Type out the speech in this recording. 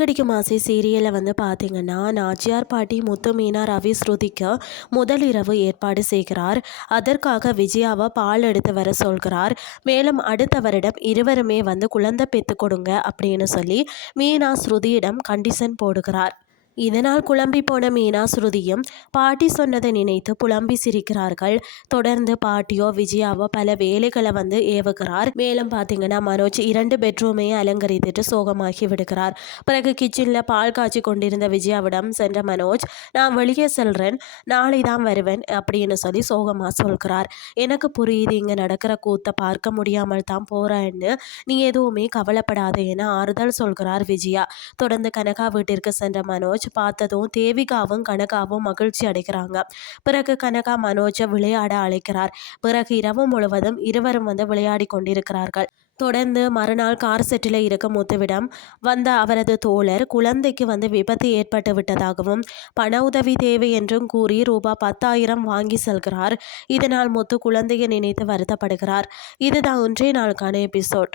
சிறகடிக்கும் ஆசை சீரியலில் வந்து பார்த்தீங்கன்னா நாச்சியார் பாட்டி முத்து மீனா ரவி ஸ்ருதிக்கு முதல் இரவு ஏற்பாடு செய்கிறார். அதற்காக விஜயாவை பால் எடுத்து வர சொல்கிறார். மேலும் அடுத்த வருடம் இருவருமே வந்து குழந்தை பெற்று கொடுங்க அப்படின்னு சொல்லி மீனா ஸ்ருதியிடம் கண்டிஷன் போடுகிறார். இதனால் குழம்பி போன மீனா ஸ்ருதியும் பாட்டி சொன்னதை நினைத்து புலம்பி சிரிக்கிறார்கள். தொடர்ந்து பாட்டியோ விஜயாவோ பல வேலைகளை வந்து ஏவுகிறார். மேலும் பார்த்தீங்கன்னா மனோஜ் 2 பெட்ரூமை அலங்கரித்துட்டு சோகமாகி விடுகிறார். பிறகு கிச்சனில் பால் காய்ச்சி கொண்டிருந்த விஜயாவிடம் சென்ற மனோஜ், நான் வெளியே செல்றேன், நாளை தான் வருவேன் அப்படின்னு சொல்லி சோகமாக சொல்கிறார். எனக்கு புரியுது, இங்கே நடக்கிற கூத்தை பார்க்க முடியாமல் தான் போறேன்னு, நீ எதுவுமே கவலைப்படாத என ஆறுதல் சொல்கிறார் விஜயா. தொடர்ந்து கனகா வீட்டிற்கு சென்ற மனோஜ் பார்த்ததும் தேவிகாவும் கனகாவும் மகிழ்ச்சி அடைகிறாங்க. பிறகு கனகா மனோஜை விளையாட அழைக்கிறார். பிறகு இரவு முழுவதும் இருவரும் வந்து விளையாடி கொண்டிருக்கிறார்கள். தொடர்ந்து மறுநாள் கார் செட்டில் இருக்க முத்துவிடம் வந்த அவரது தோழர் குழந்தைக்கு வந்து விபத்து ஏற்பட்டு விட்டதாகவும் பண உதவி தேவை என்றும் கூறி ரூபாய் 10,000 வாங்கி செல்கிறார். இதனால் முத்து குழந்தையை நினைத்து வருத்தப்படுகிறார். இதுதான் இன்றைய நாளுக்கான எபிசோட்.